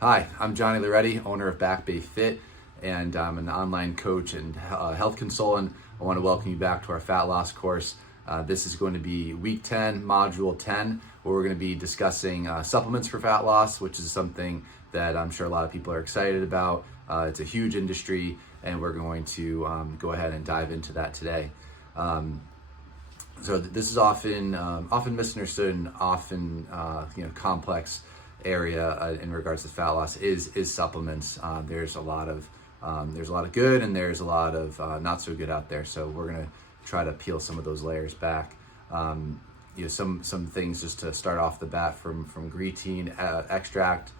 Hi, I'm Johnny Loretti, owner of Back Bay Fit, and I'm an online coach and health consultant. I want to welcome you back to our fat loss course. This is going to be week 10, module 10, where we're going to be discussing supplements for fat loss, which is something that I'm sure a lot of people are excited about. It's a huge industry, and we're going to go ahead and dive into that today. So this is often misunderstood and often complex area in regards to fat loss is supplements. There's a lot of good, and there's a lot of not so good out there. So we're gonna try to peel some of those layers back. Some things just to start off the bat from green tea extract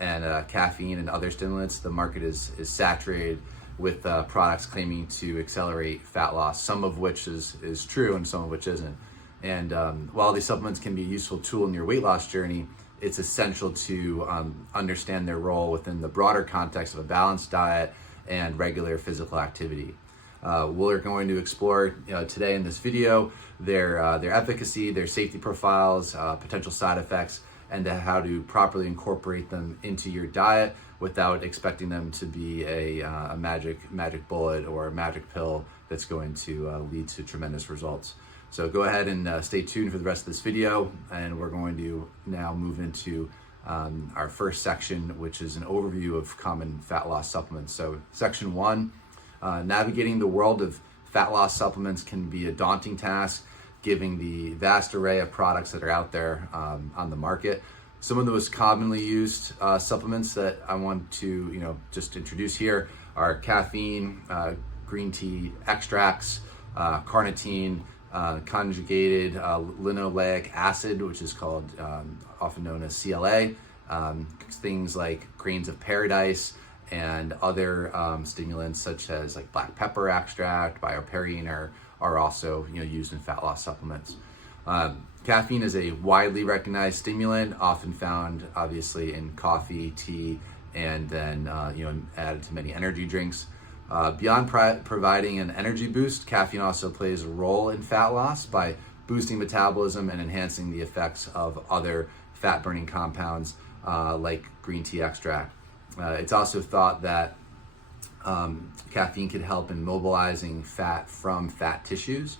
and caffeine and other stimulants. The market is saturated with products claiming to accelerate fat loss, some of which is true and some of which isn't. And while these supplements can be a useful tool in your weight loss journey, it's essential to understand their role within the broader context of a balanced diet and regular physical activity. We're going to explore today in this video their efficacy, their safety profiles, potential side effects, and how to properly incorporate them into your diet without expecting them to be a magic bullet or a magic pill that's going to lead to tremendous results. So go ahead and stay tuned for the rest of this video, and we're going to now move into our first section, which is an overview of common fat loss supplements. So section 1, navigating the world of fat loss supplements can be a daunting task, given the vast array of products that are out there on the market. Some of the most commonly used supplements that I want to just introduce here are caffeine, green tea extracts, carnitine, conjugated linoleic acid, which is called often known as CLA, things like grains of paradise, and other stimulants such as like black pepper extract, bioperine are also used in fat loss supplements. Caffeine is a widely recognized stimulant, often found obviously in coffee, tea, and then added to many energy drinks. Beyond providing an energy boost, caffeine also plays a role in fat loss by boosting metabolism and enhancing the effects of other fat-burning compounds like green tea extract. It's also thought that caffeine could help in mobilizing fat from fat tissues,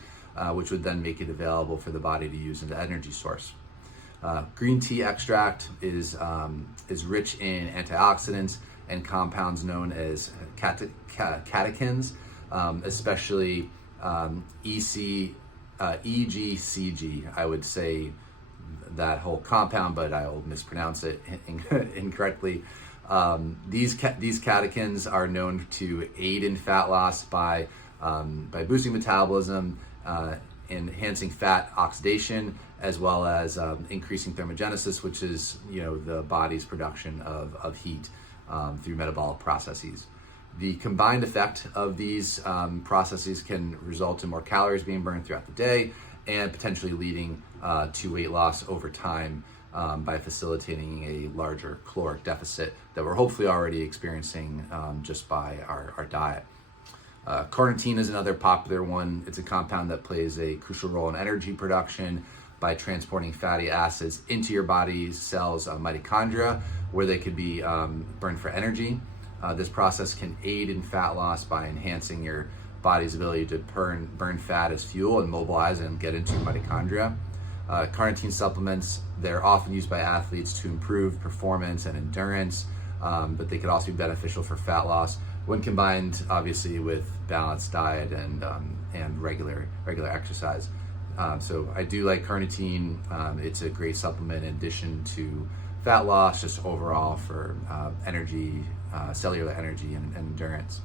which would then make it available for the body to use as an energy source. Green tea extract is rich in antioxidants and compounds known as catechins, especially EGCG. I would say that whole compound, but I'll mispronounce it incorrectly. These catechins are known to aid in fat loss by boosting metabolism, enhancing fat oxidation, as well as increasing thermogenesis, which is the body's production of heat through metabolic processes. The combined effect of these processes can result in more calories being burned throughout the day and potentially leading to weight loss over time by facilitating a larger caloric deficit that we're hopefully already experiencing just by our diet. Carnitine is another popular one. It's a compound that plays a crucial role in energy production by transporting fatty acids into your body's cells, mitochondria, where they could be burned for energy. This process can aid in fat loss by enhancing your body's ability to burn fat as fuel and mobilize it and get into your mitochondria. Carnitine supplements, they're often used by athletes to improve performance and endurance, but they could also be beneficial for fat loss when combined, obviously, with balanced diet and regular exercise. So I do like carnitine. It's a great supplement in addition to fat loss, just overall for energy, cellular energy and endurance.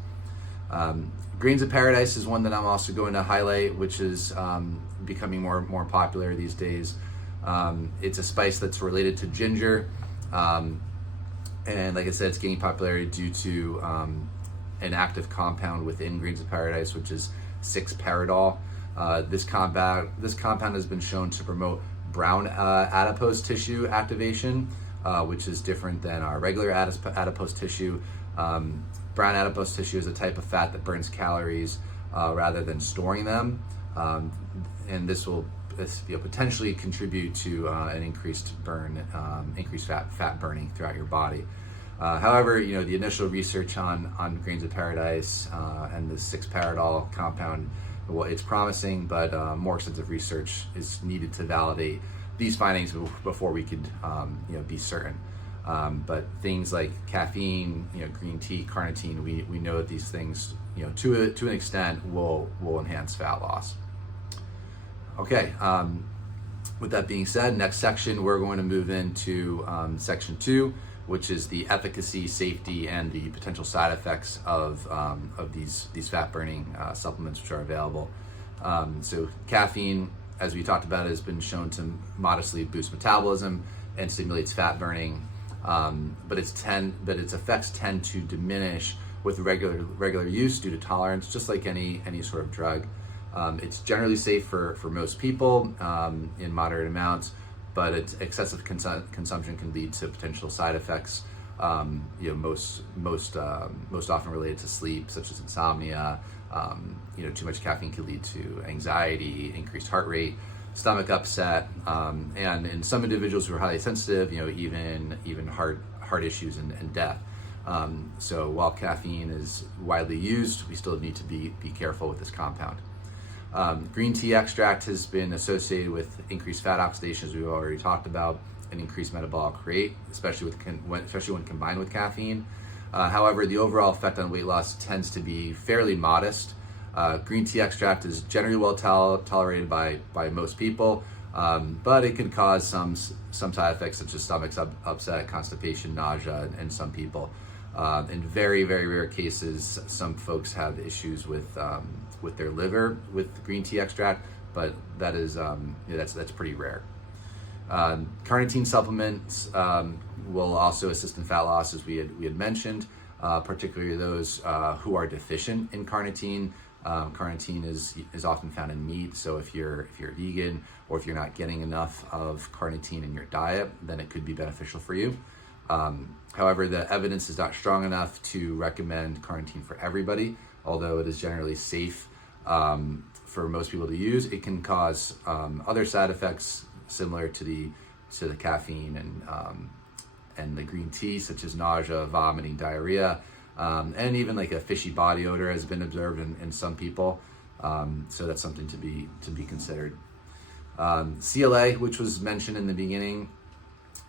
Grains of paradise is one that I'm also going to highlight, which is becoming more popular these days. It's a spice that's related to ginger, and like I said, it's gaining popularity due to an active compound within grains of paradise, which is 6-paradol. This compound has been shown to promote brown adipose tissue activation, which is different than our regular adipose tissue. Brown adipose tissue is a type of fat that burns calories rather than storing them, and this will potentially contribute to an increased fat burning throughout your body. However, the initial research on grains of paradise and the 6-paradol compound, well, it's promising, but more extensive research is needed to validate these findings before we could, be certain. But things like caffeine, green tea, carnitine, we know that these things, to an extent, will enhance fat loss. Okay. With that being said, next section we're going to move into section 2, which is the efficacy, safety, and the potential side effects of these fat burning supplements which are available. So caffeine, as we talked about, has been shown to modestly boost metabolism and stimulates fat burning, but its effects tend to diminish with regular use due to tolerance, just like any sort of drug. It's generally safe for most people in moderate amounts, but its excessive consumption can lead to potential side effects. Most often related to sleep, such as insomnia. Too much caffeine can lead to anxiety, increased heart rate, stomach upset, and in some individuals who are highly sensitive, even heart issues and death. So while caffeine is widely used, we still need to be careful with this compound. Green tea extract has been associated with increased fat oxidation, as we've already talked about, and increased metabolic rate, especially when combined with caffeine. However, the overall effect on weight loss tends to be fairly modest. Green tea extract is generally well tolerated by most people, but it can cause some side effects such as stomach upset, constipation, nausea in some people. In very, very rare cases, some folks have issues with their liver with green tea extract, but that is that's pretty rare. Carnitine supplements will also assist in fat loss, as we had mentioned, particularly those who are deficient in carnitine. Carnitine is often found in meat, so if you're vegan or if you're not getting enough of carnitine in your diet, then it could be beneficial for you. However, the evidence is not strong enough to recommend carnitine for everybody. Although it is generally safe for most people to use, it can cause other side effects similar to the caffeine and the green tea, such as nausea, vomiting, diarrhea, and even like a fishy body odor has been observed in some people. So that's something to be considered. CLA, which was mentioned in the beginning,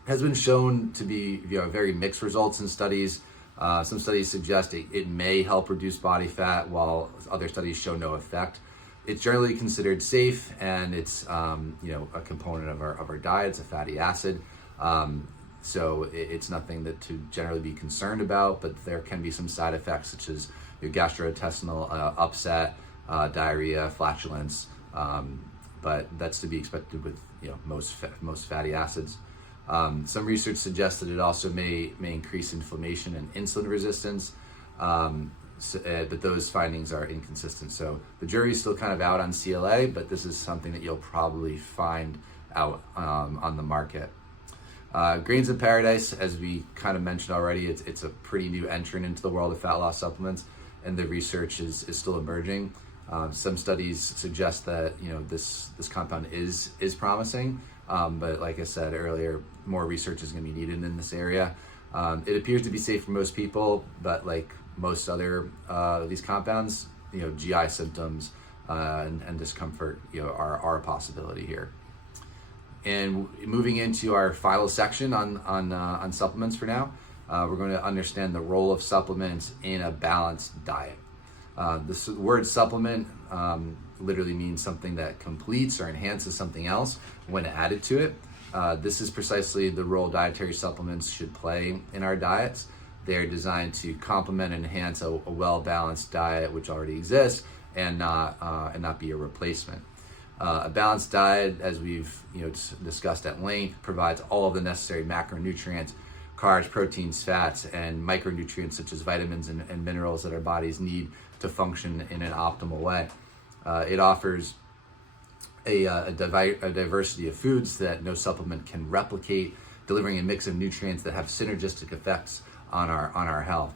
has been shown to be very mixed results in studies. Some studies suggest it may help reduce body fat, while other studies show no effect. It's generally considered safe, and it's a component of our diet. It's a fatty acid, so it's nothing that to generally be concerned about. But there can be some side effects such as gastrointestinal upset, diarrhea, flatulence. But that's to be expected with most fatty acids. Some research suggests that it also may increase inflammation and insulin resistance, but those findings are inconsistent. So the jury is still kind of out on CLA, but this is something that you'll probably find out on the market. Grains of paradise, as we kind of mentioned already, it's a pretty new entrant into the world of fat loss supplements, and the research is still emerging. Some studies suggest that this compound is promising. But like I said earlier, more research is going to be needed in this area. It appears to be safe for most people, but like most other these compounds, GI symptoms and discomfort are a possibility here. And moving into our final section on supplements for now, we're going to understand the role of supplements in a balanced diet. This word supplement literally means something that completes or enhances something else when added to it. This is precisely the role dietary supplements should play in our diets. They're designed to complement and enhance a well-balanced diet which already exists, and not be a replacement. A balanced diet, as we've discussed at length, provides all of the necessary macronutrients, carbs, proteins, fats, and micronutrients such as vitamins and minerals that our bodies need to function in an optimal way. It offers a diversity of foods that no supplement can replicate, delivering a mix of nutrients that have synergistic effects on our health.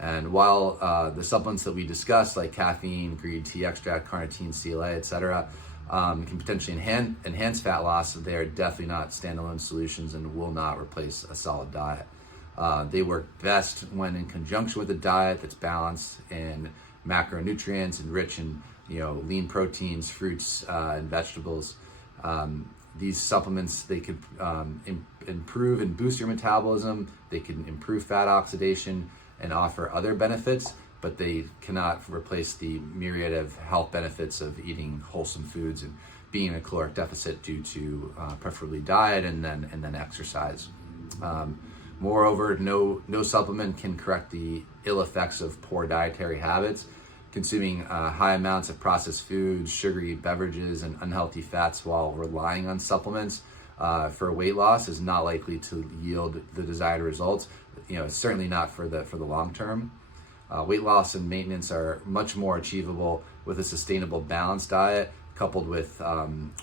And while the supplements that we discussed, like caffeine, green tea extract, carnitine, CLA, etc., can potentially enhance fat loss, they are definitely not standalone solutions and will not replace a solid diet. They work best when in conjunction with a diet that's balanced in macronutrients and rich in lean proteins, fruits, and vegetables. These supplements, they could improve and boost your metabolism. They can improve fat oxidation and offer other benefits, but they cannot replace the myriad of health benefits of eating wholesome foods and being in a caloric deficit due to preferably diet and then exercise. Moreover, no supplement can correct the ill effects of poor dietary habits. Consuming high amounts of processed foods, sugary beverages, and unhealthy fats while relying on supplements for weight loss is not likely to yield the desired results. Certainly not for the long term. Weight loss and maintenance are much more achievable with a sustainable, balanced diet coupled with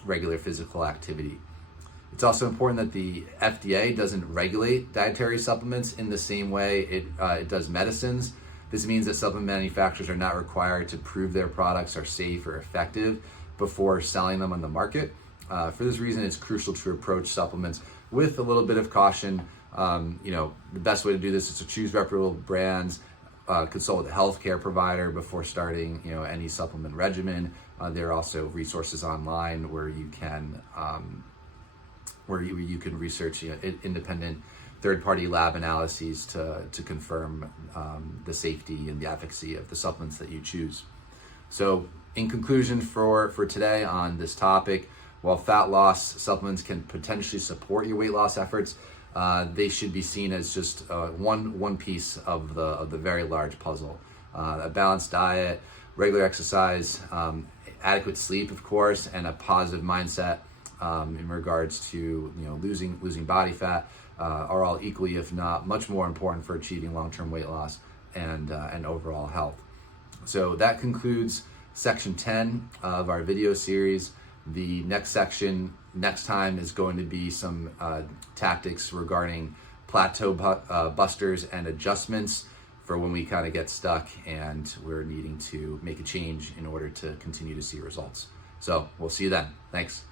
regular physical activity. It's also important that the FDA doesn't regulate dietary supplements in the same way it does medicines. This means that supplement manufacturers are not required to prove their products are safe or effective before selling them on the market. For this reason, it's crucial to approach supplements with a little bit of caution. The best way to do this is to choose reputable brands, consult with a healthcare provider before starting, any supplement regimen. There are also resources online where you can research independent third-party lab analyses to confirm the safety and the efficacy of the supplements that you choose. So in conclusion for today on this topic, while fat loss supplements can potentially support your weight loss efforts, they should be seen as just one piece of the very large puzzle. A balanced diet, regular exercise, adequate sleep, of course, and a positive mindset in regards to losing body fat are all equally, if not much more important for achieving long-term weight loss and overall health. So that concludes section 10 of our video series. The next section next time is going to be some tactics regarding plateau busters and adjustments for when we kind of get stuck and we're needing to make a change in order to continue to see results. So we'll see you then. Thanks.